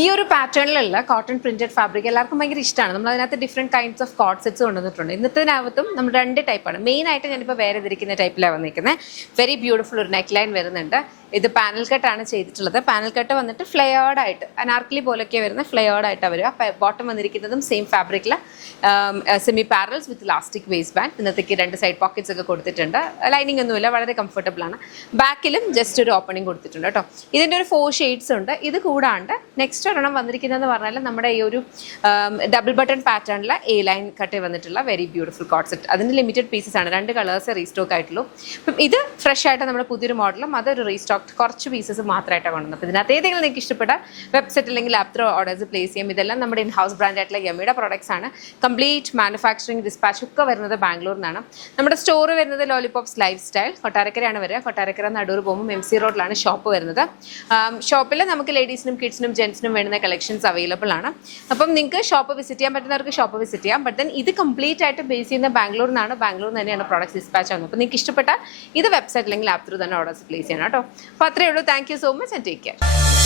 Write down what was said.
ഈ ഒരു പാറ്റേണിലുള്ള cotton printed fabric എല്ലാവർക്കും ഭയങ്കര ഇഷ്ടമാണ്. നമ്മൾ അതിനകത്ത് different kinds of coat sets കൊണ്ടുവന്നിട്ടുണ്ട്. ഇന്നത്തിനകത്തും നമ്മൾ 2 ടൈപ്പാണ്. മെയിൻ ആയിട്ട് ഞാനിപ്പോൾ വേറെ ഇതിരിക്കുന്ന ടൈപ്പിലാണ് വന്നിരിക്കുന്നത്. വെരി ബ്യൂട്ടിഫുൾ ഒരു നെക്ക് ലൈൻ വരുന്നുണ്ട്. ഇത് പാനൽ കട്ടാണ് ചെയ്തിട്ടുള്ളത്. പാനൽ കട്ട് വന്നിട്ട് ഫ്ലെയേർഡ് ആയിട്ട് അനാർക്കലി പോലൊക്കെ വരുന്ന ഫ്ലെയേർഡ് ആയിട്ട് വരിക. ബോട്ടം വന്നിരിക്കുന്നതും സെയിം ഫാബ്രിക്കിൽ സെമി പാരൽസ് വിത്ത് ഇലാസ്റ്റിക് വേസ്റ്റ് ബാൻഡ്. ഇന്നത്തേക്ക് 2 സൈഡ് പോക്കറ്റ്സ് ഒക്കെ കൊടുത്തിട്ടുണ്ട്. ലൈനിങ് ഒന്നുമില്ല, വളരെ കംഫർട്ടബിൾ ആണ്. ബാക്കിലും ജസ്റ്റ് ഒരു ഓപ്പണിംഗ് കൊടുത്തിട്ടുണ്ട് കേട്ടോ. ഇതിൻ്റെ ഒരു 4 ഷെയ്ഡ്സ് ഉണ്ട്. ഇത് കൂടാണ്ട് നെക്സ്റ്റ് ഒരെണ്ണം വന്നിരിക്കുന്നതെന്ന് പറഞ്ഞാൽ നമ്മുടെ ഈ ഒരു ഡബിൾ ബട്ടൺ പാറ്റേണിലെ എ ലൈൻ കട്ട് വന്നിട്ടുള്ള വെരി ബ്യൂട്ടിഫുൾ കോട്ട് സെറ്റ്. അതിന് ലിമിറ്റഡ് പീസസ് ആണ്, 2 കളേഴ്സ് റീസ്റ്റോക്ക് ആയിട്ടുള്ളൂ. അപ്പം ഇത് ഫ്രഷ് ആയിട്ട് നമ്മുടെ പുതിയൊരു മോഡലും അതൊരു റീസ്റ്റോക്ക് കുറച്ച് പീസസ് മാത്രമായിട്ടാണ് കൊണ്ടുവന്നത്. അപ്പോൾ ഇതിനകത്ത് ഏതെങ്കിലും നിങ്ങൾക്ക് ഇഷ്ടപ്പെട്ട വെബ്സൈറ്റ് അല്ലെങ്കിൽ ആപ്പ് ത്രൂ ഓർഡേഴ്സ് പ്ലേസ് ചെയ്യാം. ഇതെല്ലാം നമ്മുടെ ഇൻ ഹൗസ് ബ്രാൻഡ് ആയിട്ടുള്ള യമ്മിയുടെ പ്രോഡക്ട്സ് ആണ്. കംപ്ലീറ്റ് മാനുഫാക്ചറിങ് ഡിസ്പാച്ച് ഒക്കെ വരുന്നത് ബാംഗ്ലൂരിൽ നിന്നാണ്. നമ്മുടെ സ്റ്റോർ വരുന്നത് ലോലിപോപ്സ് ലൈഫ് സ്റ്റൈൽ കൊട്ടാരക്കരയാണ് വരിക. കൊട്ടാരക്കര നടൂർ പോകുമ്പോൾ MC റോഡിലാണ് ഷോപ്പ് വരുന്നത്. ഷോപ്പിൽ നമുക്ക് ലേഡീസിനും കിഡ്സിനും ജെൻസിനും വേണ്ടുന്ന കളക്ഷൻസ് അവൈലബിൾ ആണ്. അപ്പം നിങ്ങൾക്ക് ഷോപ്പ് വിസിറ്റ് ചെയ്യാൻ പറ്റുന്നവർക്ക് ഷോപ്പ് വിസിറ്റ് ചെയ്യാം. ബട്ട് ദെൻ ഇത് കംപ്ലീറ്റ് ആയിട്ട് ബേസ് ചെയ്യുന്ന ബാംഗ്ലൂരിൽ നിന്നാണ്. ബാംഗ്ലൂരിൽ തന്നെയാണ് പ്രോഡക്ട്സ് ഡിസ്പാച്ച് ആവുന്നത്. അപ്പോൾ നിങ്ങൾക്ക് ഇഷ്ടപ്പെട്ട ഇത് വെബ്സൈറ്റ് അല്ലെങ്കിൽ ആപ്പ് ത്രൂ തന്നെ ഓർഡേഴ്സ് പ്ലേസ് ചെയ്യണം കേട്ടോ. അപ്പോൾ അത്രയേ ഉള്ളൂ. Thank you so much and take care.